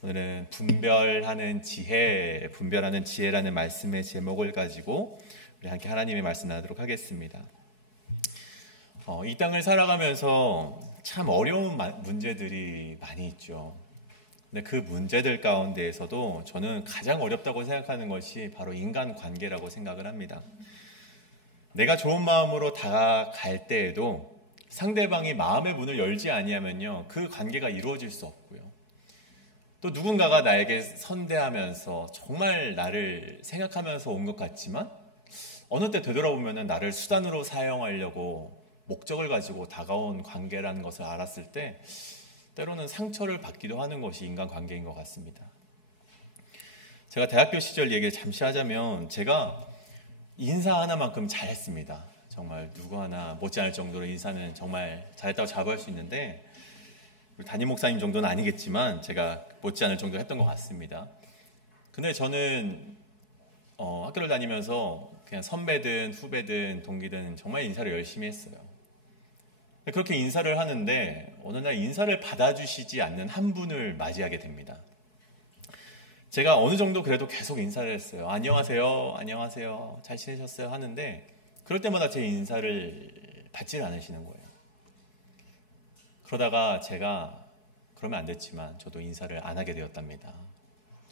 오늘은 분별하는 지혜, 분별하는 지혜라는 말씀의 제목을 가지고 우리 함께 하나님의 말씀 나누도록 하겠습니다. 이 땅을 살아가면서 참 어려운 문제들이 많이 있죠. 근데 그 문제들 가운데에서도 저는 가장 어렵다고 생각하는 것이 바로 인간관계라고 생각을 합니다. 내가 좋은 마음으로 다가갈 때에도 상대방이 마음의 문을 열지 아니하면요, 그 관계가 이루어질 수 없고요. 또 누군가가 나에게 선대하면서 정말 나를 생각하면서 온 것 같지만 어느 때 되돌아보면 나를 수단으로 사용하려고 목적을 가지고 다가온 관계라는 것을 알았을 때 때로는 상처를 받기도 하는 것이 인간관계인 것 같습니다. 제가 대학교 시절 얘기를 잠시 하자면 제가 인사 하나만큼 잘했습니다. 정말 누구 하나 못지않을 정도로 인사는 정말 잘했다고 자부할 수 있는데, 담임 목사님 정도는 아니겠지만 제가 못지않을 정도 했던 것 같습니다. 근데 저는 학교를 다니면서 그냥 선배든 후배든 동기든 정말 인사를 열심히 했어요. 그렇게 인사를 하는데 어느 날 인사를 받아주시지 않는 한 분을 맞이하게 됩니다. 제가 어느 정도 그래도 계속 인사를 했어요. 안녕하세요, 안녕하세요, 잘 지내셨어요 하는데 그럴 때마다 제 인사를 받지 않으시는 거예요. 그러다가 제가 그러면 안 됐지만 저도 인사를 안 하게 되었답니다.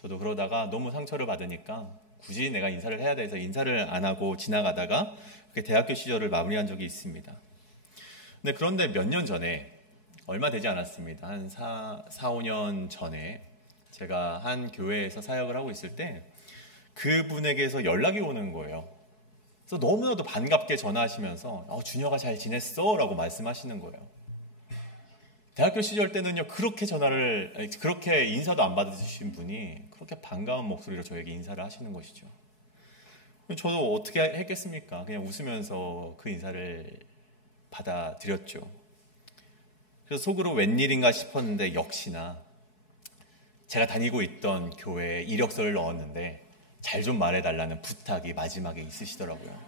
저도 그러다가 너무 상처를 받으니까 굳이 내가 인사를 해야 돼서 인사를 안 하고 지나가다가 그렇게 대학교 시절을 마무리한 적이 있습니다. 그런데 몇 년 전에, 얼마 되지 않았습니다. 한 4-5년 전에 제가 한 교회에서 사역을 하고 있을 때 그분에게서 연락이 오는 거예요. 그래서 너무나도 반갑게 전화하시면서 준혁아 잘 지냈어? 라고 말씀하시는 거예요. 대학교 시절 때는요, 그렇게 인사도 안 받으신 분이 그렇게 반가운 목소리로 저에게 인사를 하시는 것이죠. 저도 어떻게 했겠습니까? 그냥 웃으면서 그 인사를 받아들였죠. 그래서 속으로 웬일인가 싶었는데 역시나 제가 다니고 있던 교회에 이력서를 넣었는데 잘 좀 말해달라는 부탁이 마지막에 있으시더라고요.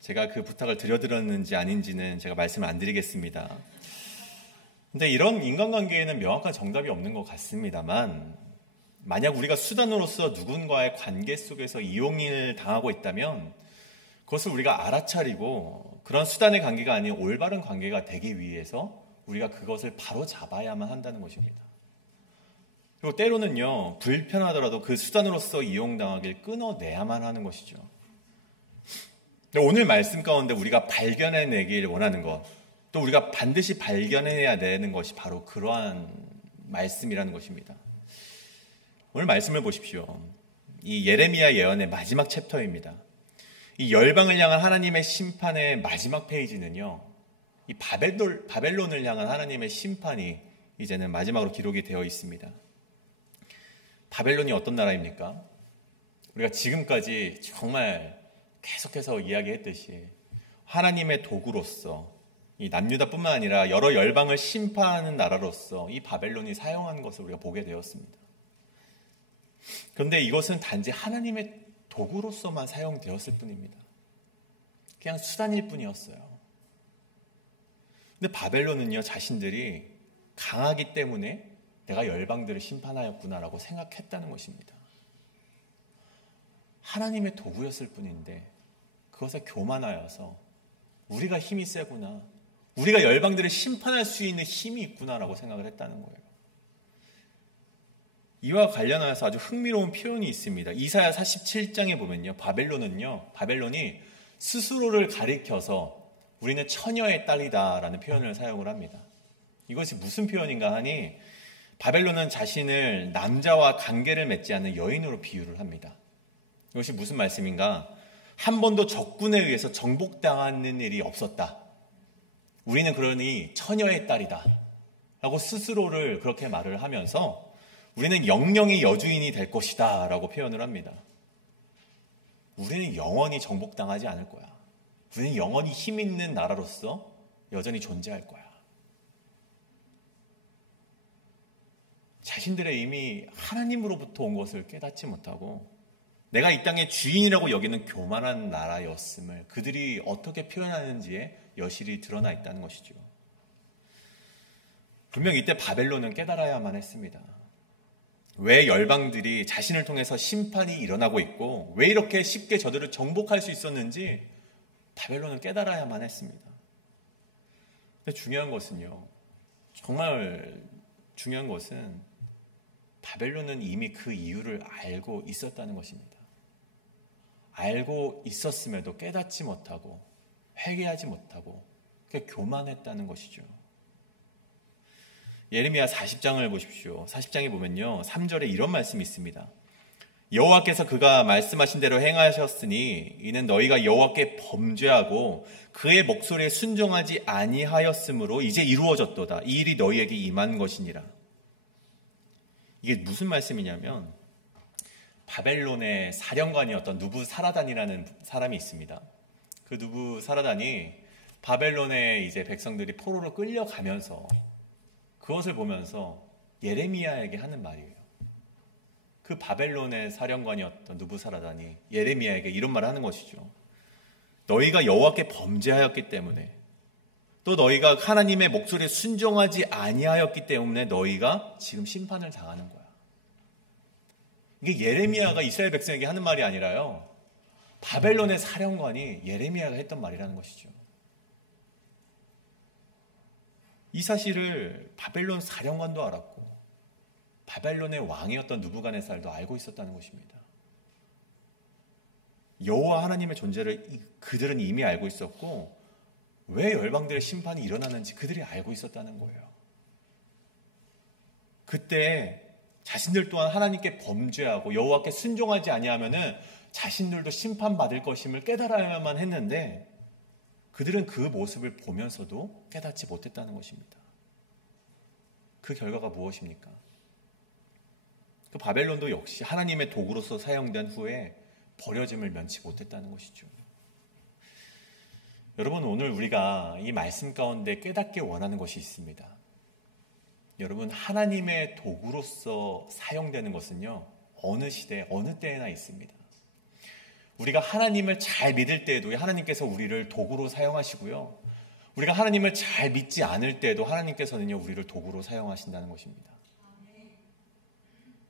제가 그 부탁을 드려드렸는지 아닌지는 제가 말씀을 안 드리겠습니다. 근데 이런 인간관계에는 명확한 정답이 없는 것 같습니다만, 만약 우리가 수단으로서 누군가의 관계 속에서 이용을 당하고 있다면 그것을 우리가 알아차리고 그런 수단의 관계가 아닌 올바른 관계가 되기 위해서 우리가 그것을 바로 잡아야만 한다는 것입니다. 그리고 때로는요, 불편하더라도 그 수단으로서 이용당하길 끊어내야만 하는 것이죠. 오늘 말씀 가운데 우리가 발견해내길 원하는 것, 또 우리가 반드시 발견해야 되는 것이 바로 그러한 말씀이라는 것입니다. 오늘 말씀을 보십시오. 이 예레미야 예언의 마지막 챕터입니다. 이 열방을 향한 하나님의 심판의 마지막 페이지는요, 이 바벨론을 향한 하나님의 심판이 이제는 마지막으로 기록이 되어 있습니다. 바벨론이 어떤 나라입니까? 우리가 지금까지 정말 계속해서 이야기했듯이 하나님의 도구로서 이 남유다뿐만 아니라 여러 열방을 심판하는 나라로서 이 바벨론이 사용한 것을 우리가 보게 되었습니다. 그런데 이것은 단지 하나님의 도구로서만 사용되었을 뿐입니다. 그냥 수단일 뿐이었어요. 근데 바벨론은요, 자신들이 강하기 때문에 내가 열방들을 심판하였구나라고 생각했다는 것입니다. 하나님의 도구였을 뿐인데 그것에 교만하여서 우리가 힘이 세구나, 우리가 열방들을 심판할 수 있는 힘이 있구나라고 생각을 했다는 거예요. 이와 관련하여서 아주 흥미로운 표현이 있습니다. 이사야 47장에 보면요, 바벨론이 스스로를 가리켜서 우리는 처녀의 딸이다라는 표현을 사용을 합니다. 이것이 무슨 표현인가 하니 바벨론은 자신을 남자와 관계를 맺지 않는 여인으로 비유를 합니다. 이것이 무슨 말씀인가? 한 번도 적군에 의해서 정복당하는 일이 없었다. 우리는 그러니 처녀의 딸이다 라고 스스로를 그렇게 말을 하면서 우리는 영영의 여주인이 될 것이다 라고 표현을 합니다. 우리는 영원히 정복당하지 않을 거야. 우리는 영원히 힘 있는 나라로서 여전히 존재할 거야. 자신들의 이미 하나님으로부터 온 것을 깨닫지 못하고 내가 이 땅의 주인이라고 여기는 교만한 나라였음을 그들이 어떻게 표현하는지에 여실히 드러나 있다는 것이죠. 분명 이때 바벨론은 깨달아야만 했습니다. 왜 열방들이 자신을 통해서 심판이 일어나고 있고 왜 이렇게 쉽게 저들을 정복할 수 있었는지 바벨론은 깨달아야만 했습니다. 근데 중요한 것은요, 정말 중요한 것은 바벨론은 이미 그 이유를 알고 있었다는 것입니다. 알고 있었음에도 깨닫지 못하고 회개하지 못하고 교만했다는 것이죠. 예레미야 40장을 보십시오. 40장에 보면요, 3절에 이런 말씀이 있습니다. 여호와께서 그가 말씀하신 대로 행하셨으니 이는 너희가 여호와께 범죄하고 그의 목소리에 순종하지 아니하였으므로 이제 이루어졌도다. 이 일이 너희에게 임한 것이니라. 이게 무슨 말씀이냐면 바벨론의 사령관이었던 누부사라단이라는 사람이 있습니다. 그 누부사라단이 바벨론의 이제 백성들이 포로로 끌려가면서 그것을 보면서 예레미야에게 하는 말이에요. 그 바벨론의 사령관이었던 누부사라단이 예레미야에게 이런 말을 하는 것이죠. 너희가 여호와께 범죄하였기 때문에 또 너희가 하나님의 목소리에 순종하지 아니하였기 때문에 너희가 지금 심판을 당하는 거야. 이게 예레미야가 이스라엘 백성에게 하는 말이 아니라요, 바벨론의 사령관이 예레미야가 했던 말이라는 것이죠. 이 사실을 바벨론 사령관도 알았고 바벨론의 왕이었던 느부갓네살도 알고 있었다는 것입니다. 여호와 하나님의 존재를 그들은 이미 알고 있었고 왜 열방들의 심판이 일어나는지 그들이 알고 있었다는 거예요. 그때 자신들 또한 하나님께 범죄하고 여호와께 순종하지 아니하면은 자신들도 심판받을 것임을 깨달아야만 했는데 그들은 그 모습을 보면서도 깨닫지 못했다는 것입니다. 그 결과가 무엇입니까? 그 바벨론도 역시 하나님의 도구로서 사용된 후에 버려짐을 면치 못했다는 것이죠. 여러분, 오늘 우리가 이 말씀 가운데 깨닫기 원하는 것이 있습니다. 여러분, 하나님의 도구로서 사용되는 것은요, 어느 시대, 어느 때에나 있습니다. 우리가 하나님을 잘 믿을 때에도 하나님께서 우리를 도구로 사용하시고요, 우리가 하나님을 잘 믿지 않을 때에도 하나님께서는요, 우리를 도구로 사용하신다는 것입니다.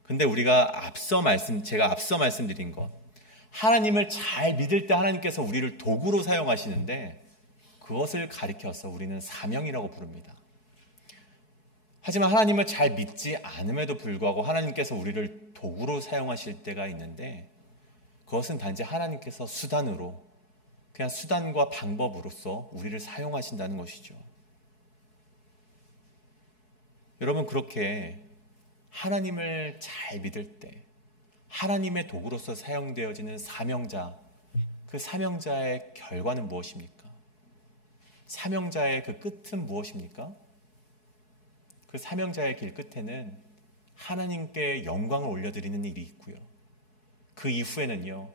근데 우리가 제가 앞서 말씀드린 것, 하나님을 잘 믿을 때 하나님께서 우리를 도구로 사용하시는데 그것을 가리켜서 우리는 사명이라고 부릅니다. 하지만 하나님을 잘 믿지 않음에도 불구하고 하나님께서 우리를 도구로 사용하실 때가 있는데 그것은 단지 하나님께서 수단으로, 그냥 수단과 방법으로서 우리를 사용하신다는 것이죠. 여러분, 그렇게 하나님을 잘 믿을 때 하나님의 도구로서 사용되어지는 사명자, 그 사명자의 결과는 무엇입니까? 사명자의 그 끝은 무엇입니까? 그 사명자의 길 끝에는 하나님께 영광을 올려드리는 일이 있고요, 그 이후에는요,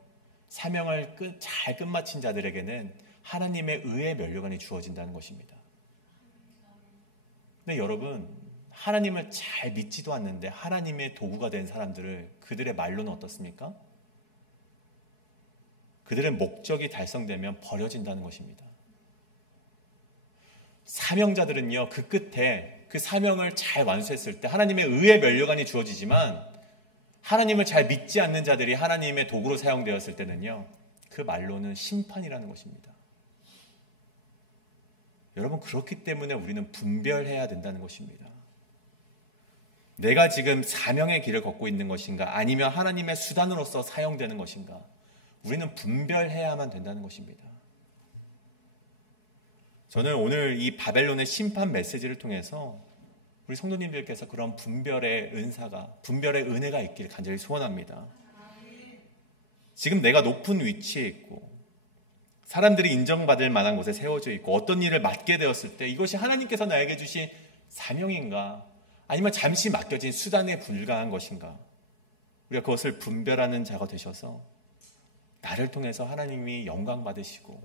사명을 잘 끝마친 자들에게는 하나님의 의의 면류관이 주어진다는 것입니다. 근데 여러분, 하나님을 잘 믿지도 않는데 하나님의 도구가 된 사람들을 그들의 말로는 어떻습니까? 그들의 목적이 달성되면 버려진다는 것입니다. 사명자들은요, 그 끝에 그 사명을 잘 완수했을 때 하나님의 의의 면류관이 주어지지만 하나님을 잘 믿지 않는 자들이 하나님의 도구로 사용되었을 때는요, 그 말로는 심판이라는 것입니다. 여러분, 그렇기 때문에 우리는 분별해야 된다는 것입니다. 내가 지금 사명의 길을 걷고 있는 것인가, 아니면 하나님의 수단으로서 사용되는 것인가, 우리는 분별해야만 된다는 것입니다. 저는 오늘 이 바벨론의 심판 메시지를 통해서 우리 성도님들께서 그런 분별의 은혜가 있기를 간절히 소원합니다. 지금 내가 높은 위치에 있고 사람들이 인정받을 만한 곳에 세워져 있고 어떤 일을 맡게 되었을 때 이것이 하나님께서 나에게 주신 사명인가, 아니면 잠시 맡겨진 수단에 불과한 것인가, 우리가 그것을 분별하는 자가 되셔서 나를 통해서 하나님이 영광 받으시고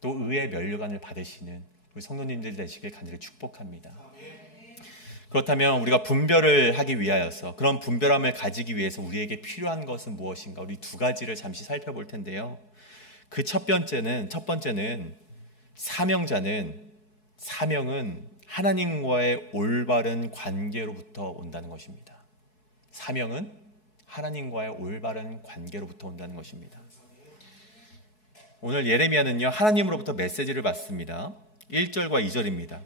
또 의의 면류관을 받으시는 우리 성도님들 되시길 간절히 축복합니다. 그렇다면 우리가 분별을 하기 위하여서, 그런 분별함을 가지기 위해서 우리에게 필요한 것은 무엇인가, 우리 두 가지를 잠시 살펴볼 텐데요. 그 첫 번째는 사명은 하나님과의 올바른 관계로부터 온다는 것입니다. 사명은 하나님과의 올바른 관계로부터 온다는 것입니다. 오늘 예레미야는요, 하나님으로부터 메시지를 받습니다. 1절과 2절입니다.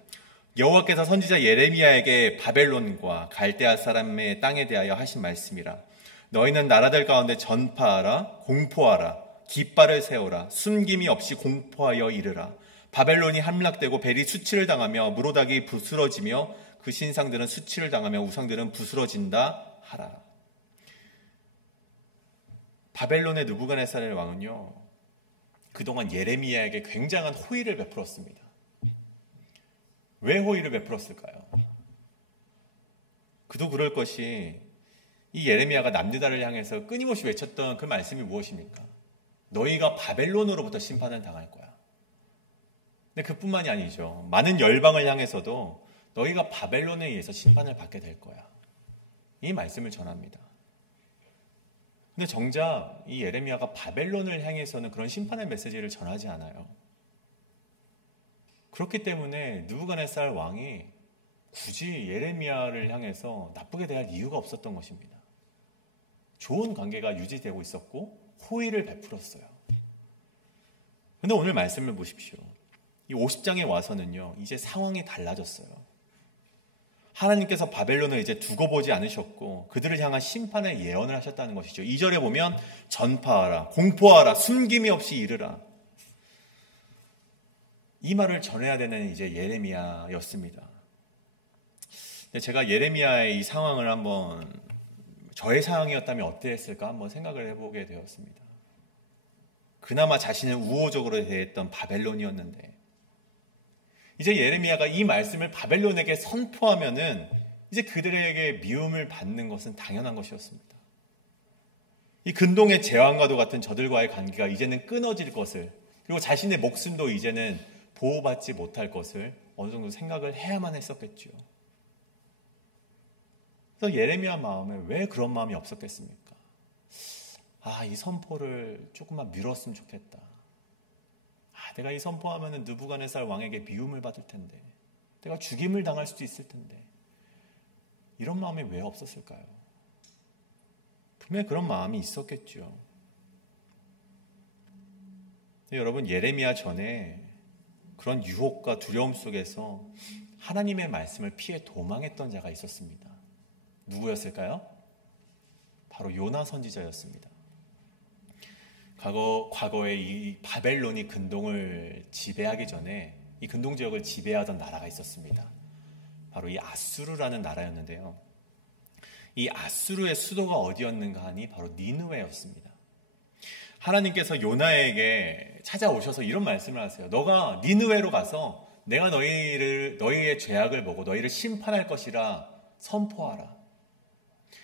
여호와께서 선지자 예레미야에게 바벨론과 갈대아 사람의 땅에 대하여 하신 말씀이라. 너희는 나라들 가운데 전파하라, 공포하라, 깃발을 세우라, 숨김이 없이 공포하여 이르라. 바벨론이 함락되고 벨이 수치를 당하며 무로닥이 부스러지며 그 신상들은 수치를 당하며 우상들은 부스러진다 하라. 바벨론의 느부갓네살 왕은요, 그동안 예레미야에게 굉장한 호의를 베풀었습니다. 왜 호의를 베풀었을까요? 그도 그럴 것이 이 예레미야가 남유다를 향해서 끊임없이 외쳤던 그 말씀이 무엇입니까? 너희가 바벨론으로부터 심판을 당할 거야. 근데 그뿐만이 아니죠. 많은 열방을 향해서도 너희가 바벨론에 의해서 심판을 받게 될 거야. 이 말씀을 전합니다. 근데 정작 이 예레미야가 바벨론을 향해서는 그런 심판의 메시지를 전하지 않아요. 그렇기 때문에 느부갓네살 왕이 굳이 예레미야를 향해서 나쁘게 대할 이유가 없었던 것입니다. 좋은 관계가 유지되고 있었고 호의를 베풀었어요. 그런데 오늘 말씀을 보십시오. 이 50장에 와서는요, 이제 상황이 달라졌어요. 하나님께서 바벨론을 이제 두고 보지 않으셨고 그들을 향한 심판의 예언을 하셨다는 것이죠. 2절에 보면 전파하라, 공포하라, 숨김이 없이 이르라. 이 말을 전해야 되는 이제 예레미야였습니다. 제가 예레미야의 이 상황을 한번 저의 상황이었다면 어땠을까 한번 생각을 해보게 되었습니다. 그나마 자신을 우호적으로 대했던 바벨론이었는데 이제 예레미야가 이 말씀을 바벨론에게 선포하면은 이제 그들에게 미움을 받는 것은 당연한 것이었습니다. 이 근동의 제왕과도 같은 저들과의 관계가 이제는 끊어질 것을, 그리고 자신의 목숨도 이제는 보호받지 못할 것을 어느 정도 생각을 해야만 했었겠죠. 그래서 예레미야 마음에 왜 그런 마음이 없었겠습니까? 이 선포를 조금만 미뤘으면 좋겠다. 내가 이 선포하면 느부갓네살 왕에게 미움을 받을 텐데, 내가 죽임을 당할 수도 있을 텐데, 이런 마음이 왜 없었을까요? 분명히 그런 마음이 있었겠죠. 여러분, 예레미야 전에 그런 유혹과 두려움 속에서 하나님의 말씀을 피해 도망했던 자가 있었습니다. 누구였을까요? 바로 요나 선지자였습니다. 과거에 이 바벨론이 근동을 지배하기 전에 이 근동 지역을 지배하던 나라가 있었습니다. 바로 이 아수르라는 나라였는데요. 이 아수르의 수도가 어디였는가 하니 바로 니느웨였습니다. 하나님께서 요나에게 찾아오셔서 이런 말씀을 하세요. 너가 니느웨로 가서 내가 너희의 죄악을 보고 너희를 심판할 것이라 선포하라.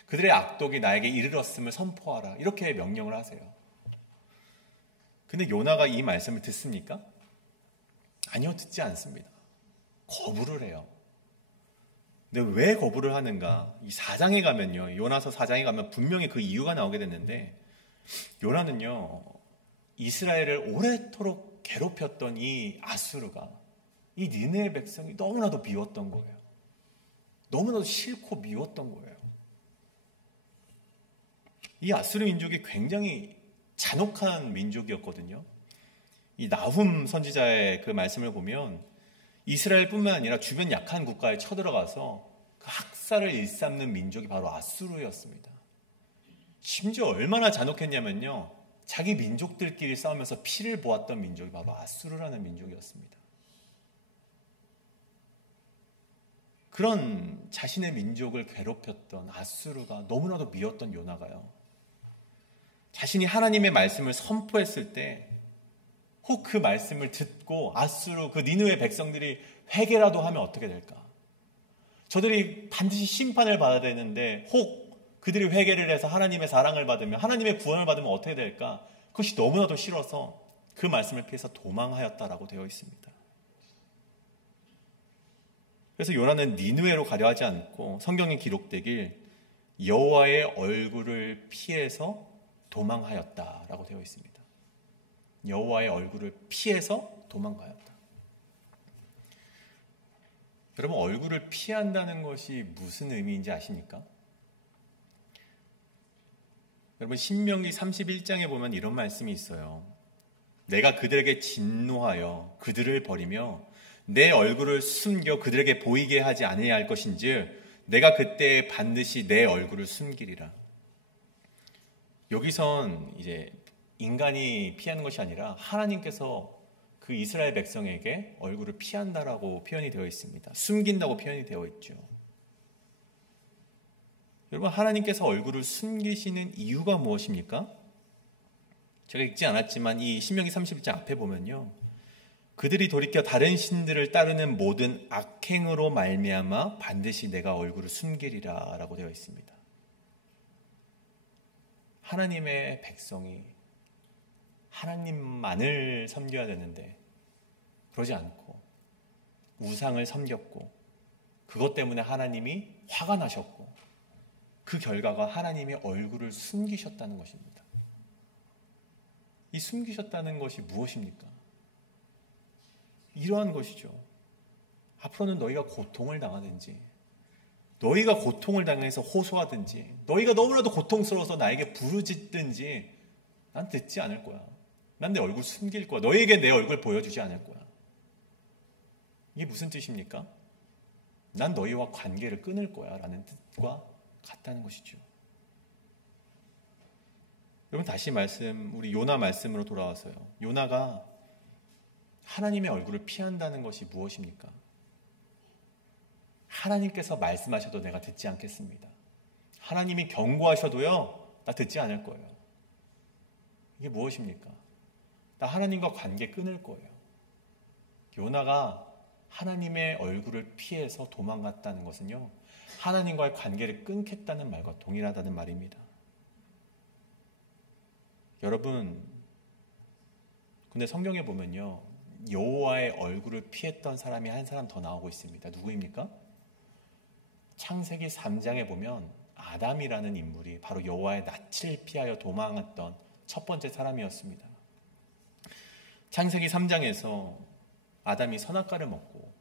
그들의 악독이 나에게 이르렀음을 선포하라. 이렇게 명령을 하세요. 근데 요나가 이 말씀을 듣습니까? 아니요, 듣지 않습니다. 거부를 해요. 근데 왜 거부를 하는가? 이 4장에 가면요, 요나서 4장에 가면 분명히 그 이유가 나오게 됐는데, 요나는요, 이스라엘을 오래도록 괴롭혔던 이 아수르가 이 니느웨 백성이 너무나도 미웠던 거예요. 너무나도 싫고 미웠던 거예요. 이 아수르 민족이 굉장히 잔혹한 민족이었거든요. 이 나훔 선지자의 그 말씀을 보면 이스라엘뿐만 아니라 주변 약한 국가에 쳐들어가서 그 학살을 일삼는 민족이 바로 아수르였습니다. 심지어 얼마나 잔혹했냐면요, 자기 민족들끼리 싸우면서 피를 보았던 민족이 바로 아수르라는 민족이었습니다. 그런 자신의 민족을 괴롭혔던 아수르가 너무나도 미웠던 요나가요, 자신이 하나님의 말씀을 선포했을 때 혹 그 말씀을 듣고 아수르 그 니느웨 백성들이 회개라도 하면 어떻게 될까? 저들이 반드시 심판을 받아야 되는데 혹 그들이 회개를 해서 하나님의 사랑을 받으면, 하나님의 구원을 받으면 어떻게 될까? 그것이 너무나도 싫어서 그 말씀을 피해서 도망하였다라고 되어 있습니다. 그래서 요나는 니느웨로 가려 하지 않고 성경에 기록되길 여호와의 얼굴을 피해서 도망하였다라고 되어 있습니다. 여호와의 얼굴을 피해서 도망하였다. 여러분, 얼굴을 피한다는 것이 무슨 의미인지 아십니까? 여러분, 신명기 31장에 보면 이런 말씀이 있어요. 내가 그들에게 진노하여 그들을 버리며 내 얼굴을 숨겨 그들에게 보이게 하지 아니할 것인즉 내가 그때 반드시 내 얼굴을 숨기리라. 여기선 이제 인간이 피하는 것이 아니라 하나님께서 그 이스라엘 백성에게 얼굴을 피한다라고 표현이 되어 있습니다. 숨긴다고 표현이 되어 있죠. 여러분, 하나님께서 얼굴을 숨기시는 이유가 무엇입니까? 제가 읽지 않았지만 이 신명기 31장 앞에 보면요, 그들이 돌이켜 다른 신들을 따르는 모든 악행으로 말미암아 반드시 내가 얼굴을 숨기리라 라고 되어 있습니다. 하나님의 백성이 하나님만을 섬겨야 되는데 그러지 않고 우상을 섬겼고 그것 때문에 하나님이 화가 나셨고 그 결과가 하나님의 얼굴을 숨기셨다는 것입니다. 이 숨기셨다는 것이 무엇입니까? 이러한 것이죠. 앞으로는 너희가 고통을 당하든지 너희가 고통을 당해서 호소하든지 너희가 너무나도 고통스러워서 나에게 부르짖든지 난 듣지 않을 거야. 난 내 얼굴 숨길 거야. 너희에게 내 얼굴 보여주지 않을 거야. 이게 무슨 뜻입니까? 난 너희와 관계를 끊을 거야 라는 뜻과 같다는 것이죠. 여러분, 다시 우리 요나 말씀으로 돌아와서요. 요나가 하나님의 얼굴을 피한다는 것이 무엇입니까? 하나님께서 말씀하셔도 내가 듣지 않겠습니다. 하나님이 경고하셔도요, 나 듣지 않을 거예요. 이게 무엇입니까? 나 하나님과 관계 끊을 거예요. 요나가 하나님의 얼굴을 피해서 도망갔다는 것은요, 하나님과의 관계를 끊겠다는 말과 동일하다는 말입니다. 여러분, 근데 성경에 보면요, 여호와의 얼굴을 피했던 사람이 한 사람 더 나오고 있습니다. 누구입니까? 창세기 3장에 보면 아담이라는 인물이 바로 여호와의 낯을 피하여 도망했던 첫 번째 사람이었습니다. 창세기 3장에서 아담이 선악과를 먹고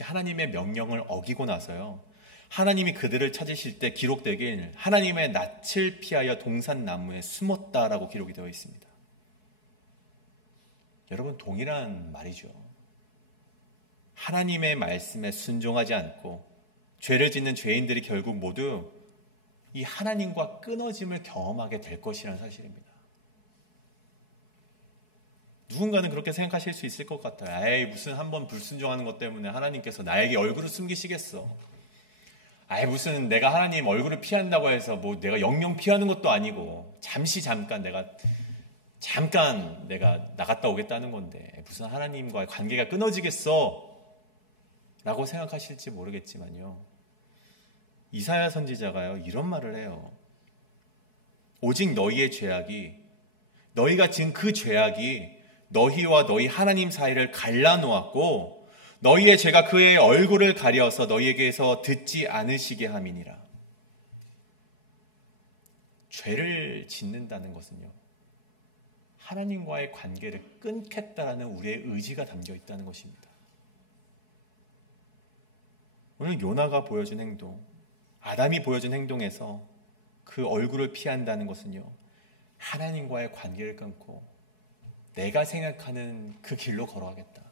하나님의 명령을 어기고 나서요, 하나님이 그들을 찾으실 때 기록되길 하나님의 낯을 피하여 동산나무에 숨었다라고 기록이 되어 있습니다. 여러분, 동일한 말이죠. 하나님의 말씀에 순종하지 않고 죄를 짓는 죄인들이 결국 모두 이 하나님과 끊어짐을 경험하게 될 것이라는 사실입니다. 누군가는 그렇게 생각하실 수 있을 것 같아요. 에이, 무슨 한번 불순종하는 것 때문에 하나님께서 나에게 얼굴을 숨기시겠어. 아이, 무슨 내가 하나님 얼굴을 피한다고 해서 뭐 내가 영영 피하는 것도 아니고 잠깐 내가 나갔다 오겠다는 건데 무슨 하나님과의 관계가 끊어지겠어 라고 생각하실지 모르겠지만요, 이사야 선지자가요 이런 말을 해요. 오직 너희의 죄악이, 너희가 지은 그 죄악이 너희와 너희 하나님 사이를 갈라놓았고 너희의 죄가 그의 얼굴을 가려서 너희에게서 듣지 않으시게 함이니라. 죄를 짓는다는 것은요, 하나님과의 관계를 끊겠다라는 우리의 의지가 담겨 있다는 것입니다. 오늘 요나가 보여준 행동, 아담이 보여준 행동에서 그 얼굴을 피한다는 것은요, 하나님과의 관계를 끊고 내가 생각하는 그 길로 걸어가겠다.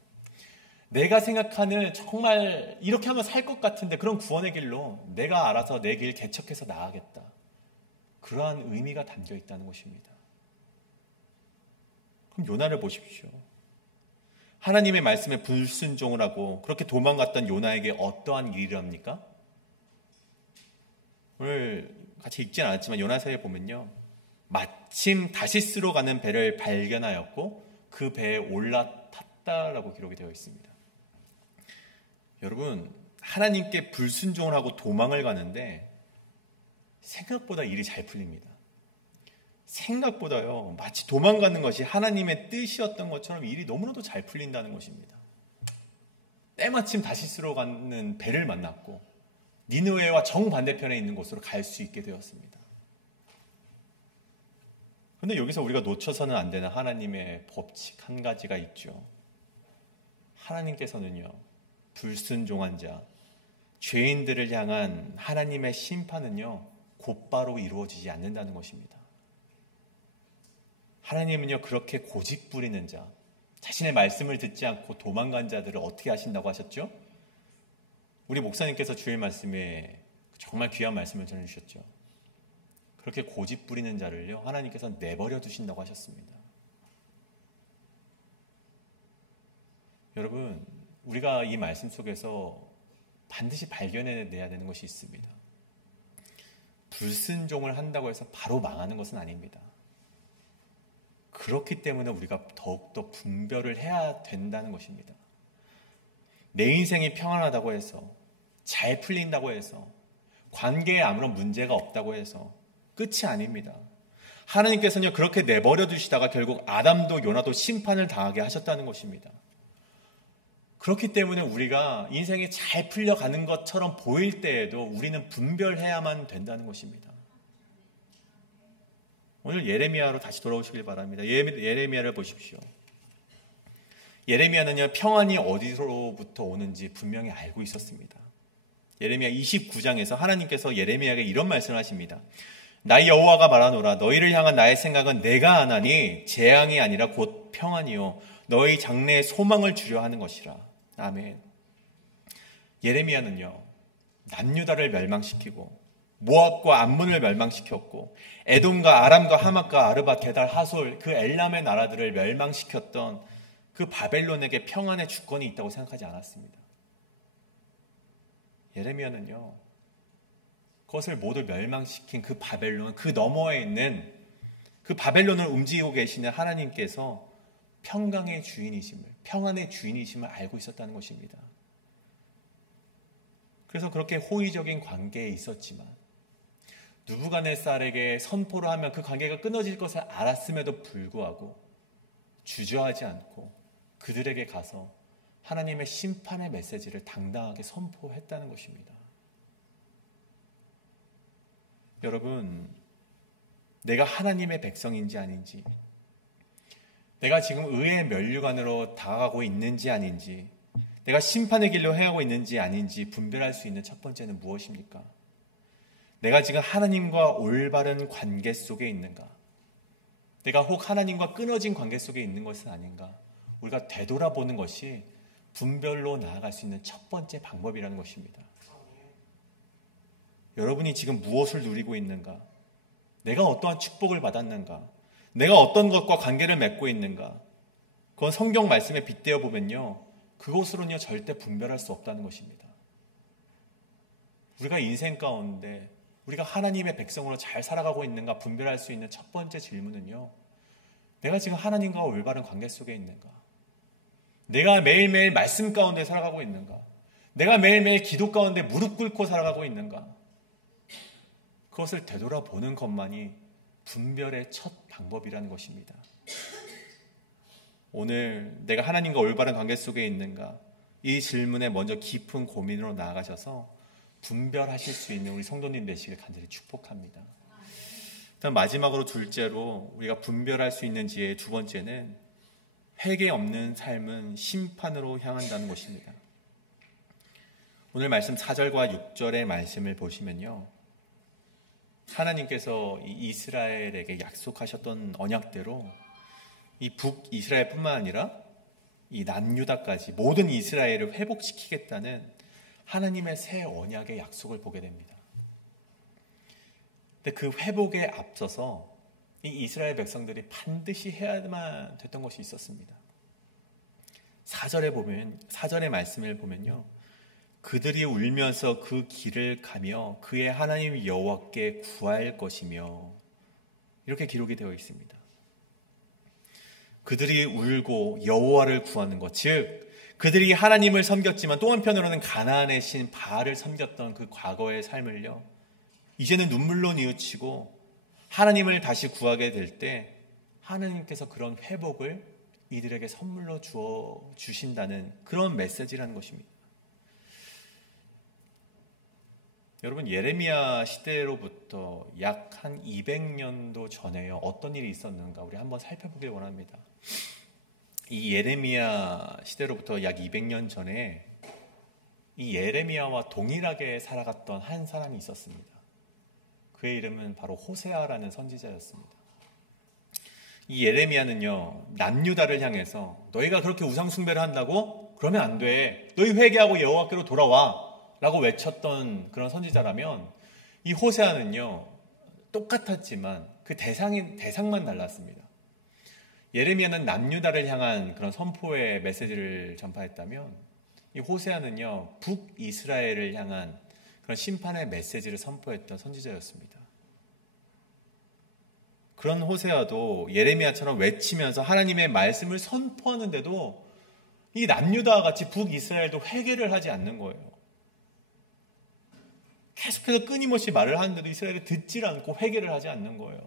내가 생각하는 정말 이렇게 하면 살 것 같은데 그런 구원의 길로 내가 알아서 내 길 개척해서 나아가겠다. 그러한 의미가 담겨 있다는 것입니다. 그럼 요나를 보십시오. 하나님의 말씀에 불순종을 하고 그렇게 도망갔던 요나에게 어떠한 일이랍니까? 오늘 같이 읽진 않았지만 요나서에 보면요, 마침 다시스로 가는 배를 발견하였고 그 배에 올라탔다라고 기록이 되어 있습니다. 여러분, 하나님께 불순종을 하고 도망을 가는데 생각보다 일이 잘 풀립니다. 생각보다요, 마치 도망가는 것이 하나님의 뜻이었던 것처럼 일이 너무나도 잘 풀린다는 것입니다. 때마침 다시스로 가는 배를 만났고 니느웨와 정반대편에 있는 곳으로 갈 수 있게 되었습니다. 그런데 여기서 우리가 놓쳐서는 안 되는 하나님의 법칙 한 가지가 있죠. 하나님께서는요, 불순종한 자, 죄인들을 향한 하나님의 심판은요, 곧바로 이루어지지 않는다는 것입니다. 하나님은요, 그렇게 고집 부리는 자, 자신의 말씀을 듣지 않고 도망간 자들을 어떻게 하신다고 하셨죠? 우리 목사님께서 주일 말씀에 정말 귀한 말씀을 전해주셨죠. 그렇게 고집 부리는 자를요, 하나님께서 내버려 두신다고 하셨습니다. 여러분, 우리가 이 말씀 속에서 반드시 발견해내야 되는 것이 있습니다. 불순종을 한다고 해서 바로 망하는 것은 아닙니다. 그렇기 때문에 우리가 더욱더 분별을 해야 된다는 것입니다. 내 인생이 평안하다고 해서, 잘 풀린다고 해서, 관계에 아무런 문제가 없다고 해서 끝이 아닙니다. 하나님께서는 그렇게 내버려 두시다가 결국 아담도 요나도 심판을 당하게 하셨다는 것입니다. 그렇기 때문에 우리가 인생이 잘 풀려가는 것처럼 보일 때에도 우리는 분별해야만 된다는 것입니다. 오늘 예레미야로 다시 돌아오시길 바랍니다. 예레미야를 보십시오. 예레미야는요, 평안이 어디로부터 오는지 분명히 알고 있었습니다. 예레미야 29장에서 하나님께서 예레미야에게 이런 말씀을 하십니다. 나의 여호와가 말하노라. 너희를 향한 나의 생각은 내가 아나니 재앙이 아니라 곧 평안이요 너희 장래에 소망을 주려 하는 것이라. 아멘. 예레미야는요, 남유다를 멸망시키고 모압과 암몬을 멸망시켰고 에돔과 아람과 하맛과 아르바, 게달, 하솔, 그 엘람의 나라들을 멸망시켰던 그 바벨론에게 평안의 주권이 있다고 생각하지 않았습니다. 예레미야는요, 그것을 모두 멸망시킨 그 바벨론, 그 너머에 있는 그 바벨론을 움직이고 계시는 하나님께서 평강의 주인이심을, 평안의 주인이심을 알고 있었다는 것입니다. 그래서 그렇게 호의적인 관계에 있었지만 느부갓네살에게 선포를 하면 그 관계가 끊어질 것을 알았음에도 불구하고 주저하지 않고 그들에게 가서 하나님의 심판의 메시지를 당당하게 선포했다는 것입니다. 여러분, 내가 하나님의 백성인지 아닌지, 내가 지금 의의 면류관으로 다가가고 있는지 아닌지, 내가 심판의 길로 행하고 있는지 아닌지 분별할 수 있는 첫 번째는 무엇입니까? 내가 지금 하나님과 올바른 관계 속에 있는가? 내가 혹 하나님과 끊어진 관계 속에 있는 것은 아닌가? 우리가 되돌아보는 것이 분별로 나아갈 수 있는 첫 번째 방법이라는 것입니다. 여러분이 지금 무엇을 누리고 있는가? 내가 어떠한 축복을 받았는가? 내가 어떤 것과 관계를 맺고 있는가? 그건 성경 말씀에 빗대어 보면요, 그것으로는요 절대 분별할 수 없다는 것입니다. 우리가 인생 가운데 우리가 하나님의 백성으로 잘 살아가고 있는가 분별할 수 있는 첫 번째 질문은요, 내가 지금 하나님과 올바른 관계 속에 있는가? 내가 매일매일 말씀 가운데 살아가고 있는가? 내가 매일매일 기도 가운데 무릎 꿇고 살아가고 있는가? 그것을 되돌아보는 것만이 분별의 첫 방법이라는 것입니다. 오늘 내가 하나님과 올바른 관계 속에 있는가? 이 질문에 먼저 깊은 고민으로 나아가셔서 분별하실 수 있는 우리 성도님 되시길 간절히 축복합니다. 일단 마지막으로 둘째로 우리가 분별할 수 있는 지혜의 두 번째는 회개 없는 삶은 심판으로 향한다는 것입니다. 오늘 말씀 4절과 6절의 말씀을 보시면요, 하나님께서 이 이스라엘에게 약속하셨던 언약대로 이 북이스라엘뿐만 아니라 이 남유다까지 모든 이스라엘을 회복시키겠다는 하나님의 새 언약의 약속을 보게 됩니다. 근데 그 회복에 앞서서 이 이스라엘 백성들이 반드시 해야만 됐던 것이 있었습니다. 4절의 말씀을 보면요, 그들이 울면서 그 길을 가며 그의 하나님 여호와께 구할 것이며, 이렇게 기록이 되어 있습니다. 그들이 울고 여호와를 구하는 것, 즉 그들이 하나님을 섬겼지만 또 한편으로는 가나안의 신 바알을 섬겼던 그 과거의 삶을요, 이제는 눈물로 뉘우치고 하나님을 다시 구하게 될 때 하나님께서 그런 회복을 이들에게 선물로 주신다는 그런 메시지라는 것입니다. 여러분, 예레미야 시대로부터 약 한 200년도 전에요, 어떤 일이 있었는가 우리 한번 살펴보길 원합니다. 이 예레미야 시대로부터 약 200년 전에 이 예레미야와 동일하게 살아갔던 한 사람이 있었습니다. 그의 이름은 바로 호세아라는 선지자였습니다. 이 예레미야는요, 남유다를 향해서 너희가 그렇게 우상숭배를 한다고? 그러면 안 돼. 너희 회개하고 여호와께로 돌아와 라고 외쳤던 그런 선지자라면, 이 호세아는요 똑같았지만 그 대상만 달랐습니다. 예레미야는 남유다를 향한 그런 선포의 메시지를 전파했다면, 이 호세아는요 북이스라엘을 향한 그런 심판의 메시지를 선포했던 선지자였습니다. 그런 호세아도 예레미야처럼 외치면서 하나님의 말씀을 선포하는데도 이 남유다와 같이 북이스라엘도 회개를 하지 않는 거예요. 계속해서 끊임없이 말을 하는데도 이스라엘이 듣질 않고 회개를 하지 않는 거예요.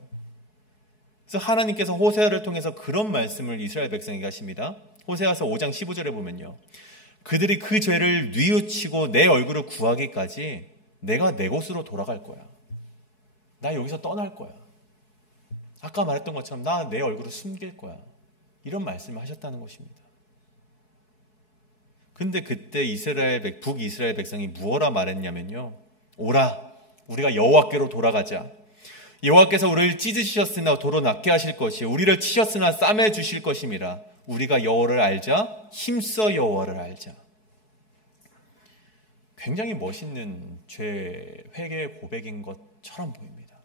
그래서 하나님께서 호세아를 통해서 그런 말씀을 이스라엘 백성에게 하십니다. 호세아서 5장 15절에 보면요, 그들이 그 죄를 뉘우치고 내 얼굴을 구하기까지 내가 내 곳으로 돌아갈 거야. 나 여기서 떠날 거야. 아까 말했던 것처럼 나 내 얼굴을 숨길 거야. 이런 말씀을 하셨다는 것입니다. 근데 그때 북이스라엘 백성이 무엇라 말했냐면요, 오라, 우리가 여호와께로 돌아가자. 여호와께서 우리를 찢으셨으나 도로 낫게 하실 것이요, 우리를 치셨으나 싸매 주실 것임이라. 우리가 여호와를 알자, 힘써 여호와를 알자. 굉장히 멋있는 죄 회개의 고백인 것처럼 보입니다.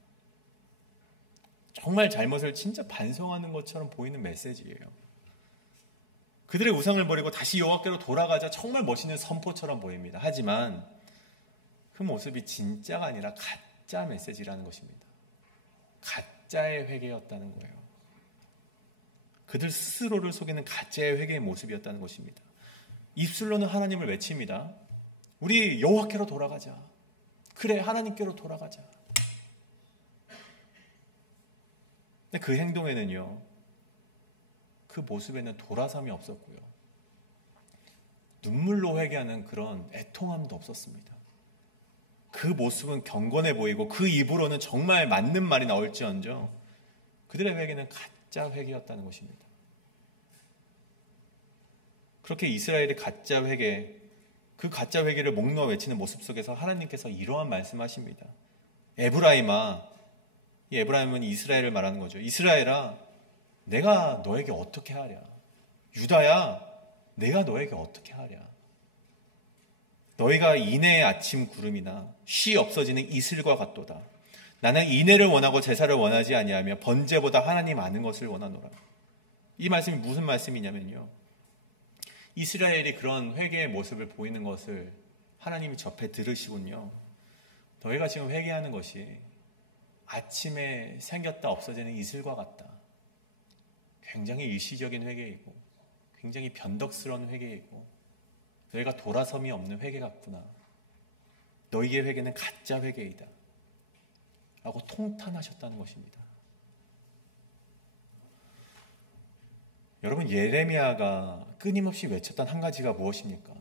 정말 잘못을 진짜 반성하는 것처럼 보이는 메시지예요. 그들의 우상을 버리고 다시 여호와께로 돌아가자, 정말 멋있는 선포처럼 보입니다. 하지만 그 모습이 진짜가 아니라 가짜 메시지라는 것입니다. 가짜의 회개였다는 거예요. 그들 스스로를 속이는 가짜의 회개의 모습이었다는 것입니다. 입술로는 하나님을 외칩니다. 우리 여호와께로 돌아가자. 그래, 하나님께로 돌아가자. 근데 그 행동에는요, 그 모습에는 돌아섬이 없었고요, 눈물로 회개하는 그런 애통함도 없었습니다. 그 모습은 경건해 보이고 그 입으로는 정말 맞는 말이 나올지언정 그들의 회개는 가짜 회개였다는 것입니다. 그렇게 이스라엘의 가짜 회개, 그 가짜 회개를 목 놓아 외치는 모습 속에서 하나님께서 이러한 말씀하십니다. 에브라임아, 이 에브라임은 이스라엘을 말하는 거죠. 이스라엘아, 내가 너에게 어떻게 하랴? 유다야, 내가 너에게 어떻게 하랴? 너희가 인해의 아침 구름이나 쉬 없어지는 이슬과 같도다. 나는 인해를 원하고 제사를 원하지 아니하며 번제보다 하나님 아는 것을 원하노라. 이 말씀이 무슨 말씀이냐면요, 이스라엘이 그런 회개의 모습을 보이는 것을 하나님이 접해 들으시군요. 너희가 지금 회개하는 것이 아침에 생겼다 없어지는 이슬과 같다. 굉장히 일시적인 회개이고 굉장히 변덕스러운 회개이고 너희가 돌아섬이 없는 회개 같구나. 너희의 회개는 가짜 회개이다 라고 통탄하셨다는 것입니다. 여러분, 예레미야가 끊임없이 외쳤던 한 가지가 무엇입니까?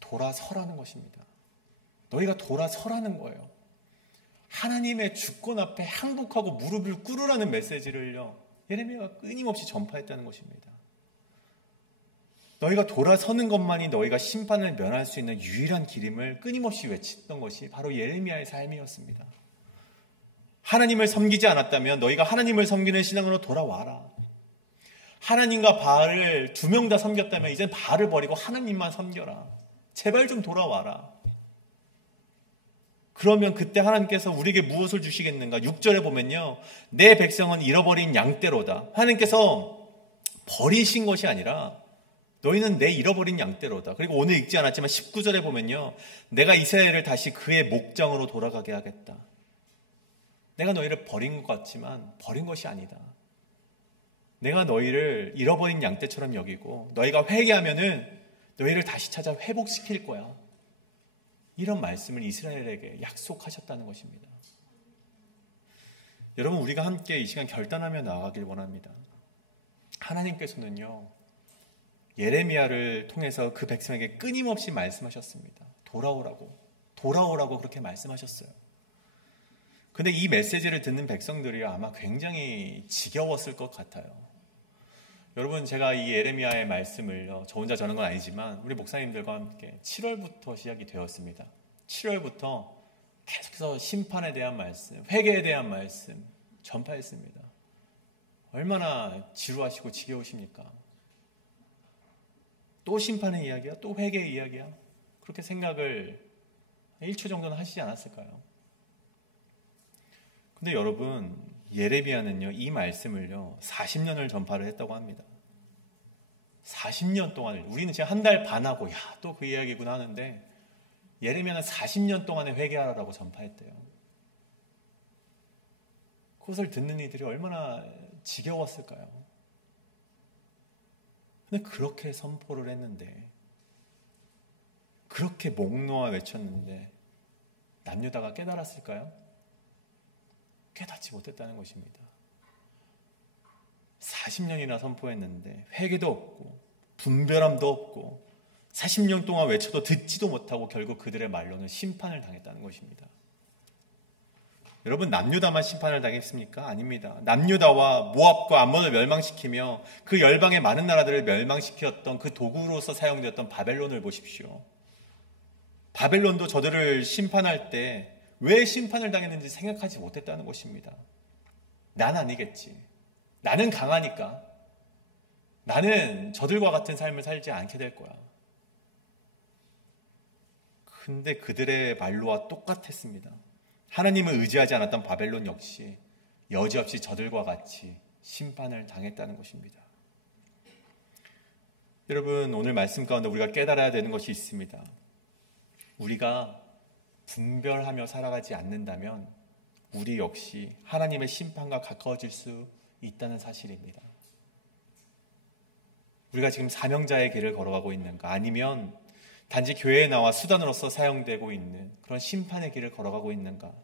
돌아서라는 것입니다. 너희가 돌아서라는 거예요. 하나님의 주권 앞에 항복하고 무릎을 꿇으라는 메시지를요, 예레미야가 끊임없이 전파했다는 것입니다. 너희가 돌아서는 것만이 너희가 심판을 면할 수 있는 유일한 길임을 끊임없이 외쳤던 것이 바로 예레미야의 삶이었습니다. 하나님을 섬기지 않았다면 너희가 하나님을 섬기는 신앙으로 돌아와라. 하나님과 바알을 두 명 다 섬겼다면 이젠 바알을 버리고 하나님만 섬겨라. 제발 좀 돌아와라. 그러면 그때 하나님께서 우리에게 무엇을 주시겠는가? 6절에 보면요, 내 백성은 잃어버린 양떼로다. 하나님께서 버리신 것이 아니라 너희는 내 잃어버린 양떼로다. 그리고 오늘 읽지 않았지만 19절에 보면요, 내가 이스라엘을 다시 그의 목장으로 돌아가게 하겠다. 내가 너희를 버린 것 같지만 버린 것이 아니다. 내가 너희를 잃어버린 양떼처럼 여기고 너희가 회개하면은 너희를 다시 찾아 회복시킬 거야. 이런 말씀을 이스라엘에게 약속하셨다는 것입니다. 여러분, 우리가 함께 이 시간 결단하며 나아가길 원합니다. 하나님께서는요, 예레미야를 통해서 그 백성에게 끊임없이 말씀하셨습니다. 돌아오라고 그렇게 말씀하셨어요. 근데 이 메시지를 듣는 백성들이 아마 굉장히 지겨웠을 것 같아요. 여러분, 제가 이 예레미야의 말씀을 저 혼자 전한 건 아니지만 우리 목사님들과 함께 7월부터 시작이 되었습니다. 7월부터 계속해서 심판에 대한 말씀, 회개에 대한 말씀 전파했습니다. 얼마나 지루하시고 지겨우십니까? 또 심판의 이야기야? 또 회개의 이야기야? 그렇게 생각을 1초 정도는 하시지 않았을까요? 근데 여러분, 예레미야는요, 이 말씀을요 40년을 전파를 했다고 합니다. 40년 동안을, 우리는 지금 한 달 반 하고 또 그 이야기구나 하는데 예레미야는 40년 동안에 회개하라고 전파했대요. 그것을 듣는 이들이 얼마나 지겨웠을까요? 근데 그렇게 선포를 했는데, 그렇게 목 놓아 외쳤는데 남유다가 깨달았을까요? 깨닫지 못했다는 것입니다. 40년이나 선포했는데 회개도 없고 분별함도 없고 40년 동안 외쳐도 듣지도 못하고 결국 그들의 말로는 심판을 당했다는 것입니다. 여러분, 남유다만 심판을 당했습니까? 아닙니다. 남유다와 모압과 암몬을 멸망시키며 그 열방의 많은 나라들을 멸망시켰던 그 도구로서 사용되었던 바벨론을 보십시오. 바벨론도 저들을 심판할 때 왜 심판을 당했는지 생각하지 못했다는 것입니다. 난 아니겠지. 나는 강하니까. 나는 저들과 같은 삶을 살지 않게 될 거야. 근데 그들의 말로와 똑같았습니다. 하나님을 의지하지 않았던 바벨론 역시 여지없이 저들과 같이 심판을 당했다는 것입니다. 여러분, 오늘 말씀 가운데 우리가 깨달아야 되는 것이 있습니다. 우리가 분별하며 살아가지 않는다면 우리 역시 하나님의 심판과 가까워질 수 있다는 사실입니다. 우리가 지금 사명자의 길을 걸어가고 있는가, 아니면 단지 교회에 나와 수단으로서 사용되고 있는 그런 심판의 길을 걸어가고 있는가,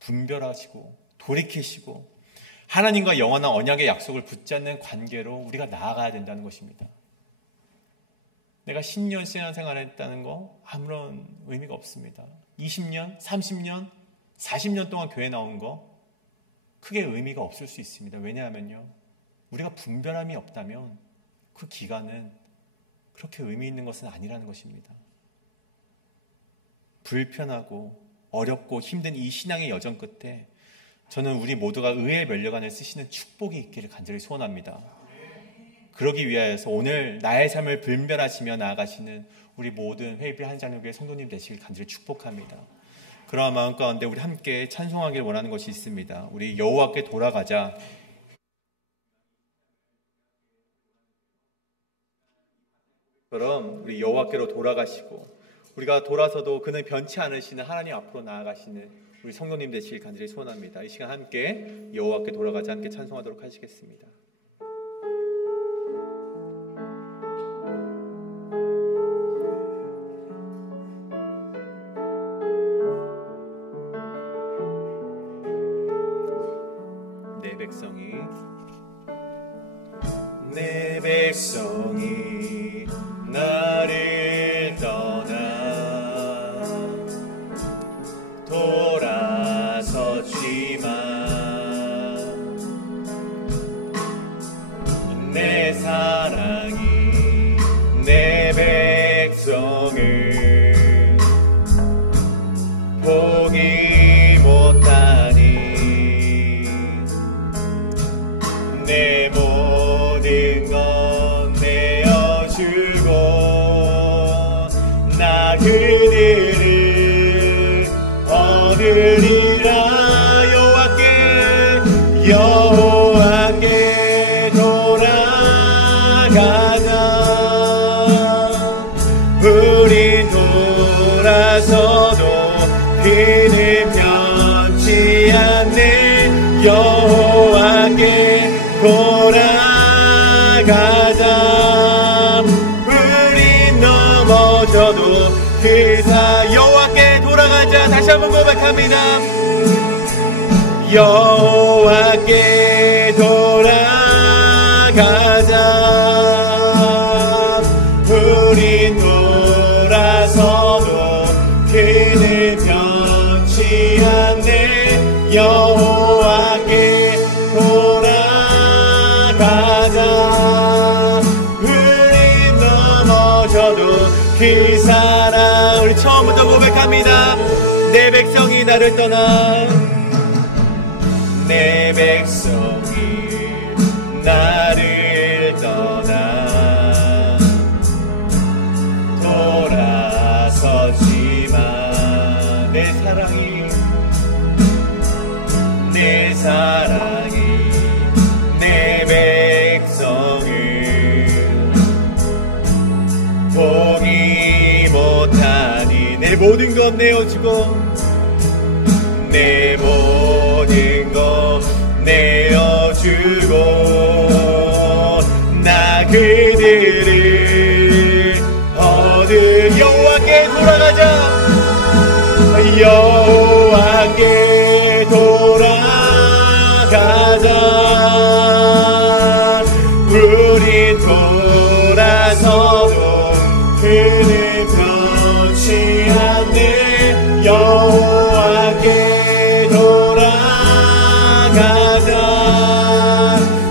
분별하시고 돌이키시고 하나님과 영원한 언약의 약속을 붙잡는 관계로 우리가 나아가야 된다는 것입니다. 내가 10년 신앙생활을 했다는 거 아무런 의미가 없습니다. 20년, 30년, 40년 동안 교회 나온 거 크게 의미가 없을 수 있습니다. 왜냐하면요, 우리가 분별함이 없다면 그 기간은 그렇게 의미 있는 것은 아니라는 것입니다. 불편하고 어렵고 힘든 이 신앙의 여정 끝에 저는 우리 모두가 의의 면류관을 쓰시는 축복이 있기를 간절히 소원합니다. 그러기 위하여서 오늘 나의 삶을 분별하시며 나아가시는 우리 모든 회의비 한장로교회 성도님 되시길 간절히 축복합니다. 그러한 마음 가운데 우리 함께 찬송하길 원하는 것이 있습니다. 우리 여호와께 돌아가자. 그럼 우리 여호와께로 돌아가시고 우리가 돌아서도 그는 변치 않으시는 하나님 앞으로 나아가시는 우리 성도님 되시길 간절히 소원합니다. 이 시간 함께 여호와께 돌아가자 함께 찬송하도록 하시겠습니다. 내 백성이 나를 떠나 돌아섰지만 내 사랑이 내 백성을 포기 못하니 내 모든 것 내어주고 나 그들을 얻으리라. 여호와께 돌아가자. 우리 돌아서도 그는 변치 않네. 여호와께 돌아가자. 우리 넘어져도 그사 여호와께 돌아가자. 다시 한번 고백합니다. 여호와께 돌아가자. 우리 돌아서도 그는 변치 않네. 여호와께 돌아가자. 내 백성이 나를 떠나 내 백성이 나를 떠나 돌아서지만 내 사랑이 내 백성을 포기 못하니 내 모든 것 내어주고 내 모든 것 내어주고 나 그들을 얻을 여호와께 돌아가자 여호와께 돌아가자 우린 돌아서도 그를 변치 않네 여호와께 돌아가자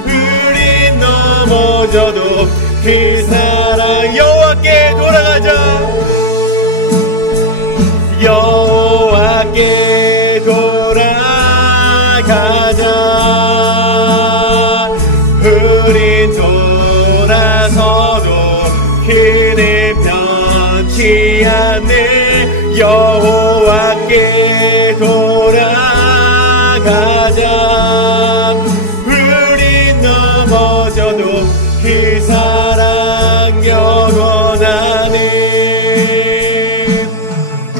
우린 넘어져도 그 사랑 여호와께 돌아가자 여호와께 돌아가자 우린 돌아서도 그를 변치 않네 여호와께 돌아가자 우린 넘어져도 그 사랑 영원하네.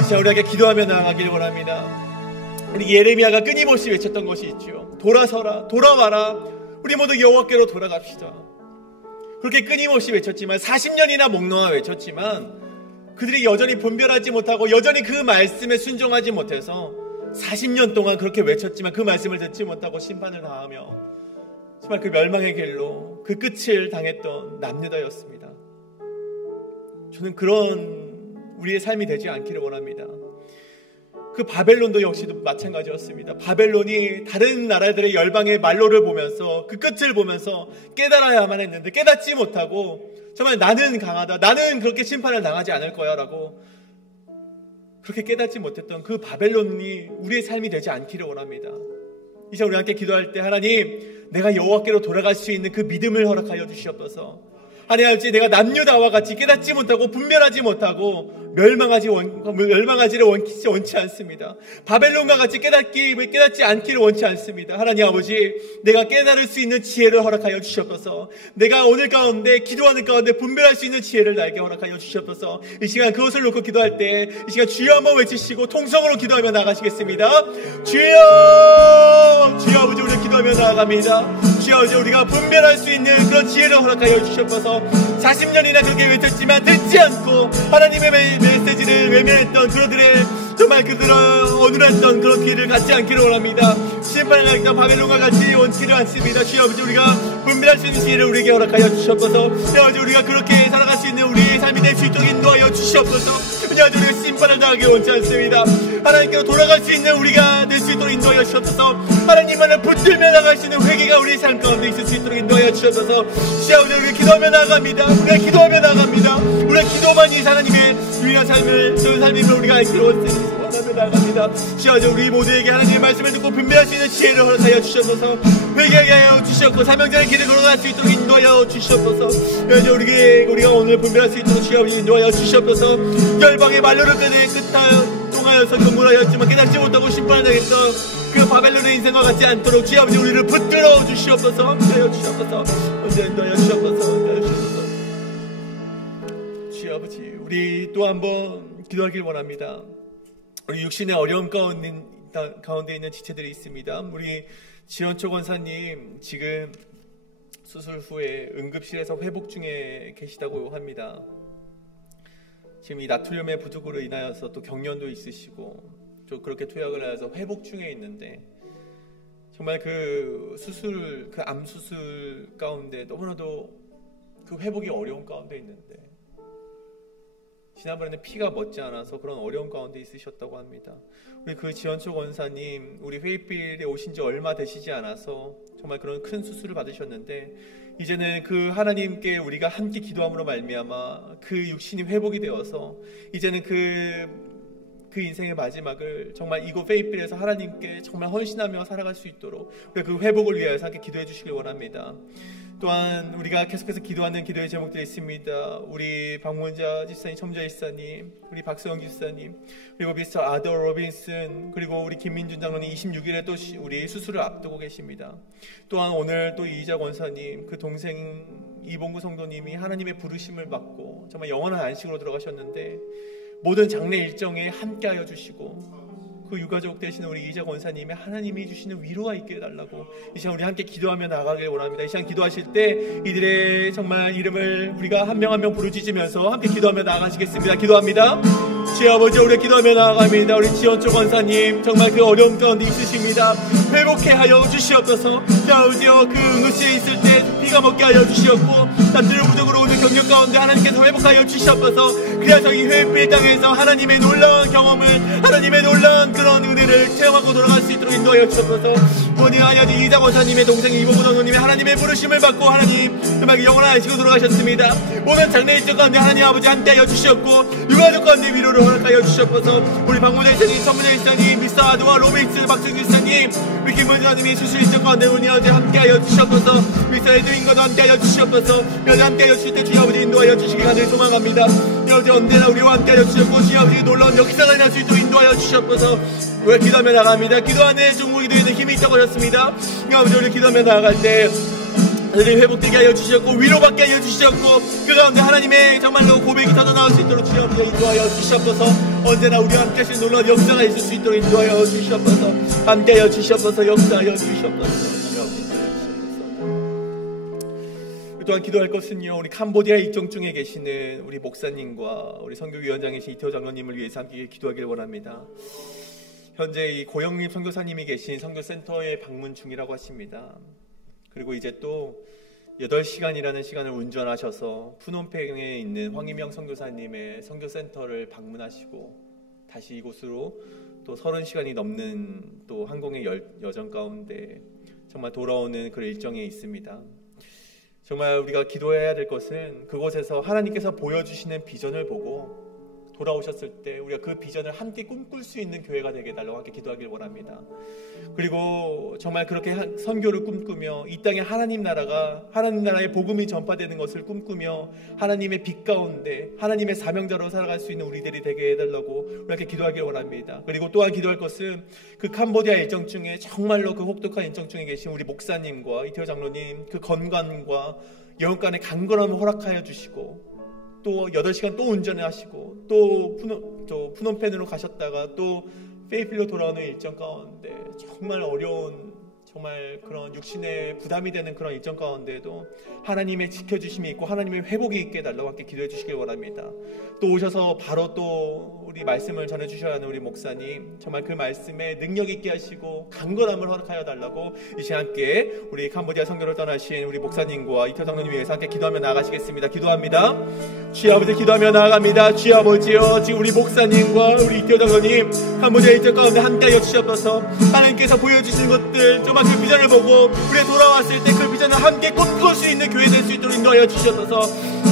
자, 우리에게 기도하며 나아가길 원합니다. 우리 예레미야가 끊임없이 외쳤던 것이 있죠. 돌아서라, 돌아와라. 우리 모두 여호와께로 돌아갑시다. 그렇게 끊임없이 외쳤지만 40년이나 몽롱하 외쳤지만 그들이 여전히 분별하지 못하고 여전히 그 말씀에 순종하지 못해서 40년 동안 그렇게 외쳤지만 그 말씀을 듣지 못하고 심판을 당하며 정말 그 멸망의 길로 그 끝을 당했던 남유다였습니다. 저는 그런 우리의 삶이 되지 않기를 원합니다. 그 바벨론도 역시도 마찬가지였습니다. 바벨론이 다른 나라들의 열방의 말로를 보면서 그 끝을 보면서 깨달아야만 했는데 깨닫지 못하고 정말 나는 강하다, 나는 그렇게 심판을 당하지 않을 거야 라고 그렇게 깨닫지 못했던 그 바벨론이 우리의 삶이 되지 않기를 원합니다. 이제 우리 함께 기도할 때 하나님, 내가 여호와께로 돌아갈 수 있는 그 믿음을 허락하여 주시옵소서. 하나님, 내가 남유다와 같이 깨닫지 못하고 분별하지 못하고 멸망하지를 원치 않습니다. 바벨론과 같이 깨닫지 않기를 원치 않습니다. 하나님 아버지, 내가 깨달을 수 있는 지혜를 허락하여 주시옵소서. 내가 오늘 가운데 기도하는 가운데 분별할 수 있는 지혜를 나에게 허락하여 주시옵소서. 이 시간 그것을 놓고 기도할 때 이 시간 주여 한번 외치시고 통성으로 기도하며 나가시겠습니다. 주여, 주여 아버지, 우리 기도하며 나아갑니다. 주여 아버지, 우리가 분별할 수 있는 그런 지혜를 허락하여 주시옵소서. 40년이나 그렇게 외쳤지만 듣지 않고 하나님의 메시지를 외면했던 그들의 정말 그들을 어눌했던 그런 길을 갖지 않기를 원합니다. 심판을 당했던 바벨론과 같이 원치를 않습니다. 주여 아버지, 우리가 분별할 수 있는 지혜를 우리에게 허락하여 주시옵소서. 주여 아버지, 우리가 그렇게 살아갈 수 있는 우리의 삶이 될 수 있도록 인도하여 주시옵소서. 주여 아버지, 우리가 심판을 당하기 원치 않습니다. 하나님께로 돌아갈 수 있는 우리가 될 수 있도록 인도하여 주시옵소서. 하나님만을 붙들며 나갈 수 있는 회개가 우리의 삶 가운데 있을 수 있도록 인도하여 주시옵소서. 주여 아버지, 우리가 기도하며 나아갑니다. 우리가 기도하며 나아갑니다. 우리가 기도만이 하나님의 유일한 삶을, 그 삶임을 우리가 알기로 원하며 나아갑니다. 주여 아버지, 우리 모두에게 하나님의 말씀을 듣고 분별할 수 있는 지혜를 허락하여 주시옵소서. 회개하게 하여 주시옵고 사명자의 길을 걸어갈 수 있도록 인도하여 주시옵소서. 주여 우리가 오늘 분별할 수 있도록 주여 아버지 인도하여 주시옵소서. 열방의 말로를 통하여서 경물하였지만 깨닫지 못하고 심판을 당했던 그 바벨론의 인생과 같지 않도록 주여 아버지, 우리를 붙들어 주시옵소서. 인도하여 주시옵소서. 인도하여 주시옵소서. 인도하여 주시옵소서. 주여 아버지, 우리 또 한번 기도하길 원합니다. 우리 육신의 어려움 가운데 있는 지체들이 있습니다. 우리 지원초 권사님 지금 수술 후에 응급실에서 회복 중에 계시다고 합니다. 지금 이 나트륨의 부족으로 인하여서 또 경련도 있으시고 또 그렇게 투약을 하여서 회복 중에 있는데 정말 그 수술, 그 암 수술 가운데 너무나도 그 회복이 어려운 가운데 있는데 지난번에는 피가 멎지 않아서 그런 어려운 가운데 있으셨다고 합니다. 우리 그 지원초 권사님, 우리 회의필에 오신 지 얼마 되시지 않아서 정말 그런 큰 수술을 받으셨는데 이제는 그 하나님께 우리가 함께 기도함으로 말미암아 그 육신이 회복이 되어서 이제는 그 그 인생의 마지막을 정말 이곳 페이필에서 하나님께 정말 헌신하며 살아갈 수 있도록 우리가 그 회복을 위하여서 함께 기도해 주시길 원합니다. 또한 우리가 계속해서 기도하는 기도의 제목들이 있습니다. 우리 박문자 집사님, 첨자 집사님, 우리 박수영 집사님, 그리고 미스터 아더 로빈슨, 그리고 우리 김민준 장로님 26일에 또 우리 수술을 앞두고 계십니다. 또한 오늘 또 이희자 권사님, 그 동생 이봉구 성도님이 하나님의 부르심을 받고 정말 영원한 안식으로 들어가셨는데 모든 장례 일정에 함께하여 주시고 그 유가족 되시는 우리 이희자 권사님의 하나님이 주시는 위로가 있게 해달라고 이 시간 우리 함께 기도하며 나아가길 원합니다. 이 시간 기도하실 때 이들의 정말 이름을 우리가 한 명 한 명 부르짖으면서 함께 기도하며 나아가시겠습니다. 기도합니다. 주의 아버지, 우리 기도하며 나아갑니다. 우리 지원초 권사님 정말 그 어려움 가운데 있으십니다. 회복해 하여 주시옵소서. 아버지여, 그 응급실에 있을 때 피가 먹게 하여 주시옵고 남들을 부족으로 오는 경력 가운데 하나님께서 회복하여 주시옵소서. 그래서 이 회복의 땅에서 하나님의 놀라운 경험을, 하나님의 놀라운 그런 은혜를 체험하고 돌아갈 수 있도록 인도하여 주옵소서. 본인 아버지 이희자 권사님의 동생 이봉구 장로님의 하나님의 부르심을 받고 하나님 정말 영원한 안식으로 돌아가셨습니다. 모든 장래 일정 가운데 하나님 아버지 함께하여 주시옵고 유가족 가운데 위로를 허락하여 주시옵소서. 우리 박문자 이사님, 천문자 이사님, 미스터 아드와 로빈스 박승규 이사님, 우리 김문자님이 수술 일정 가운데 우리 아버지 함께하여 주시옵소서. 미스터 에드윈과도 함께하여 주시옵소서. 여기 함께하여 주실 때 주의 아버지 인도하여 주시기 간절히 소망합니다. 아버지 언제나 우리와 함께하여 주시옵고 주의 아버지 놀라운 역사가 날 수 있도록 인도하여 주시옵소서. 우리가 기도하며 나갑니다. 기도하는 중국이 되는 힘이 있다고 하셨습니다. 아버지, 우리 기도하며 나아갈 때 우리 회복되게 하여 주셨고 위로받게 하여 주셨고 그 가운데 하나님의 정말로 고백이 터져나올 수 있도록 주여 인도하여 주시옵소서. 언제나 우리와 함께 하신 놀라운 역사가 있을 수 있도록 인도하여 주시옵소서. 함께하여 주시옵소서. 역사하여 주시옵소서. 또한 기도할 것은요, 우리 캄보디아 일정 중에 계시는 우리 목사님과 우리 선교위원장이신 이태호 장로님을 위해서 함께 기도하기를 원합니다. 현재 이 고영림 선교사님이 계신 선교센터에 방문 중이라고 하십니다. 그리고 이제 또 8시간이라는 시간을 운전하셔서 푸놈펜에 있는 황희명 선교사님의 선교센터를 방문하시고 다시 이곳으로 또 30시간이 넘는 또 항공의 여정 가운데 정말 돌아오는 그런 일정에 있습니다. 정말 우리가 기도해야 될 것은 그곳에서 하나님께서 보여주시는 비전을 보고 돌아오셨을 때 우리가 그 비전을 함께 꿈꿀 수 있는 교회가 되게 해달라고 함께 기도하길 원합니다. 그리고 정말 그렇게 선교를 꿈꾸며 이 땅에 하나님 나라의 복음이 전파되는 것을 꿈꾸며 하나님의 빛 가운데 하나님의 사명자로 살아갈 수 있는 우리들이 되게 해달라고 우리가 기도하길 원합니다. 그리고 또한 기도할 것은 그 캄보디아 일정 중에 정말로 그 혹독한 일정 중에 계신 우리 목사님과 이태호 장로님 그 건강과 영혼간의 강건함을 허락하여 주시고 또 8시간 또 운전하시고 또 푸놈펜으로 가셨다가 또 페이필로 돌아오는 일정 가운데 정말 어려운 정말 그런 육신의 부담이 되는 그런 일정 가운데도 하나님의 지켜주심이 있고 하나님의 회복이 있게 해달라고 함께 기도해 주시길 원합니다. 또 오셔서 바로 또 우리 말씀을 전해주셔야 하는 우리 목사님 정말 그 말씀에 능력 있게 하시고 강건함을 허락하여 달라고 이 시간 함께 우리 캄보디아 선교를 떠나신 우리 목사님과 이태호 장로님 위해서 함께 기도하며 나아가시겠습니다. 기도합니다. 주의 아버지 기도하며 나아갑니다. 주의 아버지여, 지금 우리 목사님과 우리 이태호 장로님 캄보디아 일정 가운데 함께하여 주시옵소서. 하나님께서 보여주신 것들 정말 그 비전을 보고 우리 돌아왔을 때 그 비전을 함께 꿈꿀 수 있는 교회 될 수 있도록 인도하여 주시옵소서.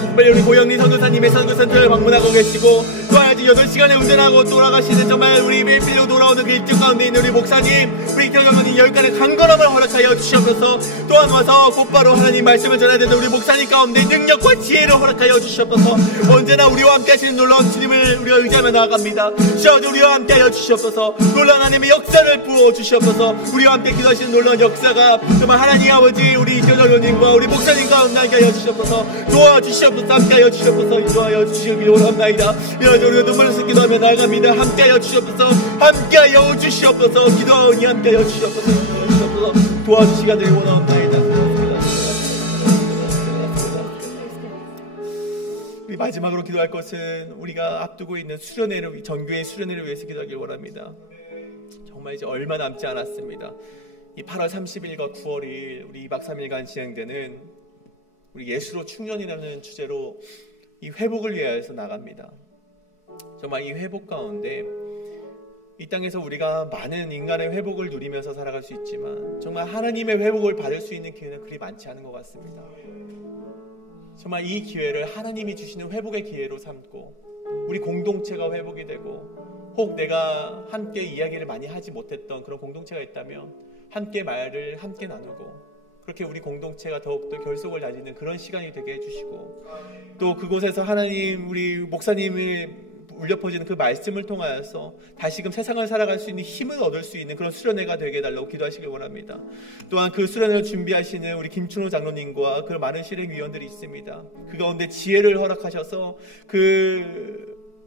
특별히 우리 고영리 선교사님의 선교센터를 방문하고 계시고 또한 아직 8시간에 운전하고 돌아가시는 정말 우리 매일필로 돌아오는 그 일정 가운데 있는 우리 목사님, 우리 이태호 장로님 열간의 강건함을 허락하여 주시옵소서. 또한 와서 곧바로 하나님 말씀을 전해야 되는 우리 목사님 가운데 능력과 지혜를 허락하여 주시옵소서. 언제나 우리와 함께 하시는 놀라운 주님을 우리가 의지하며 나아갑니다. 주여 우리와 함께 하여 주시옵소서. 놀라운 하나님의 역사를 부어 주시옵소서. 우리와 함께 기도하시는 놀라운 역사가 정말 하나님 아버지 우리 이태호 장로님과 우리 목사님 가운데 함께 하여 주시옵소서. 도와주시옵소서. 함께하여 주시옵소서. 인도하여 주시길 원합나이다. 이러지 우리가 눈물을 쏟기도 하며 나아갑니다. 함께하여 주시옵소서. 함께하여 주시옵소서. 기도하오니 함께하여 주시옵소서. 도와주시기를 원합나이다. 우리 마지막으로 기도할 것은 우리가 앞두고 있는 수련회를, 전교의 수련회를 위해서 기도하길 원합니다. 정말 이제 얼마 남지 않았습니다. 이 8월 30일과 9월 2일 우리 2박 3일간 진행되는 우리 예수로 충전이라는 주제로 이 회복을 위하여서 나갑니다. 정말 이 회복 가운데 이 땅에서 우리가 많은 인간의 회복을 누리면서 살아갈 수 있지만 정말 하나님의 회복을 받을 수 있는 기회는 그리 많지 않은 것 같습니다. 정말 이 기회를 하나님이 주시는 회복의 기회로 삼고 우리 공동체가 회복이 되고 혹 내가 함께 이야기를 많이 하지 못했던 그런 공동체가 있다면 함께 말을 함께 나누고 그렇게 우리 공동체가 더욱더 결속을 다지는 그런 시간이 되게 해주시고 또 그곳에서 하나님 우리 목사님을 울려 퍼지는 그 말씀을 통하여서 다시금 세상을 살아갈 수 있는 힘을 얻을 수 있는 그런 수련회가 되게 해달라고 기도하시길 원합니다. 또한 그 수련회를 준비하시는 우리 김춘호 장로님과 그 많은 실행위원들이 있습니다. 그 가운데 지혜를 허락하셔서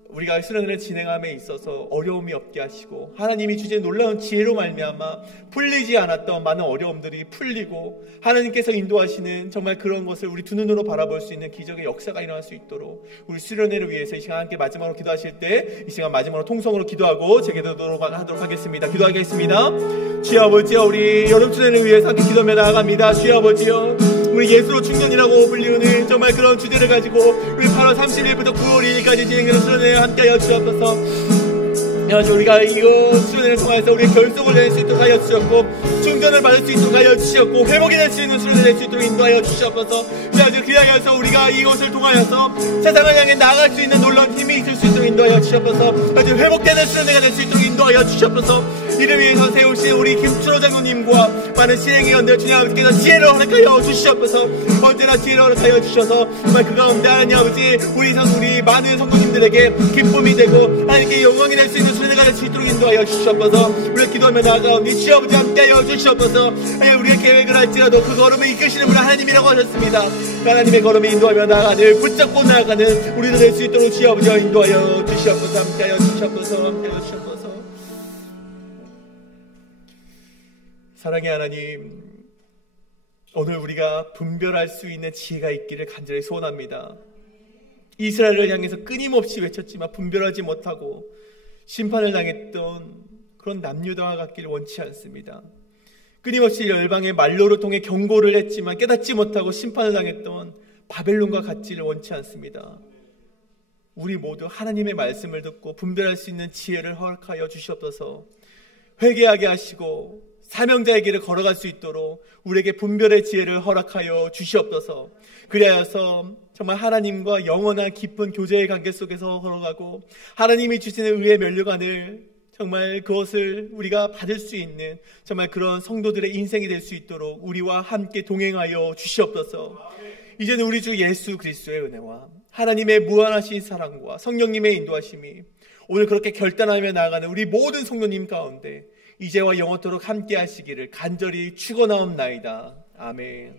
우리가 수련회를 진행함에 있어서 어려움이 없게 하시고 하나님이 주신 놀라운 지혜로 말미암아 풀리지 않았던 많은 어려움들이 풀리고 하나님께서 인도하시는 정말 그런 것을 우리 두 눈으로 바라볼 수 있는 기적의 역사가 일어날 수 있도록 우리 수련회를 위해서 이 시간 함께 마지막으로 기도하실 때 이 시간 마지막으로 통성으로 기도하고 제기도록 하도록 하겠습니다. 기도하겠습니다. 주여 아버지여 우리 여름 수련회를 위해서 함께 기도하며 나아갑니다. 주여 아버지여 우리 예수로 충전이라고 불리우는 정말 그런 주제를 가지고 우리 8월 30일부터 9월 2일까지 진행되는 수련회에 함께하여 주옵소서. 우리가 이거 수련회를 통해서 우리의 결속을 낼 수 있도록 하여 주셨고 충전을 받을 수 있도록 하여 주셨고 회복이 될 수 있는 수련회를 낼 수 있도록 인도하여 주시옵소서. 그리하여서 우리가 이것을 통하여서 세상을 향해 나아갈 수 있는 놀라운 힘이 있을 수 있도록 인도하여 주시옵소서. 회복되는 수련회가 될 수 있도록 인도하여 주시옵소서. 이를 위해서 세우신 우리 김춘호 장로님과 많은 실행위원들 주님 아버지께서 지혜를 허락하여 주시옵소서. 언제나 지혜를 허락하여 주셔서 정말 그 가운데 하나님 아버지 우리 많은 성도님들에게 기쁨이 되고 하나님께 영광이 될 수 있는 수련회가 될 수 있도록 인도하여 주시옵소서. 우리가 기도하며 나아가오니 주여 아버지 함께하여 주시옵소서. 우리의 계획을 할지라도 그 걸음을 이끄시는 분은 하나님이라고 하셨습니다. 하나님의 걸음을 인도하며 나아가는 붙잡고 나아가는 우리도 될 수 있도록 주여 아버지 인도하여 주시옵소서. 함께하여 주시옵소서. 함께하여 주시옵소서. 사랑의 하나님, 오늘 우리가 분별할 수 있는 지혜가 있기를 간절히 소원합니다. 이스라엘을 향해서 끊임없이 외쳤지만 분별하지 못하고 심판을 당했던 그런 남유다와 같기를 원치 않습니다. 끊임없이 열방의 말로를 통해 경고를 했지만 깨닫지 못하고 심판을 당했던 바벨론과 같지를 원치 않습니다. 우리 모두 하나님의 말씀을 듣고 분별할 수 있는 지혜를 허락하여 주시옵소서. 회개하게 하시고 사명자의 길을 걸어갈 수 있도록 우리에게 분별의 지혜를 허락하여 주시옵소서. 그리하여서 정말 하나님과 영원한 깊은 교제의 관계 속에서 걸어가고 하나님이 주시는 의의 면류관을 정말 그것을 우리가 받을 수 있는 정말 그런 성도들의 인생이 될 수 있도록 우리와 함께 동행하여 주시옵소서. 이제는 우리 주 예수 그리스도의 은혜와 하나님의 무한하신 사랑과 성령님의 인도하심이 오늘 그렇게 결단하며 나아가는 우리 모든 성도님 가운데 이제와 영원토록 함께 하시기를 간절히 축원하옵나이다. 아멘.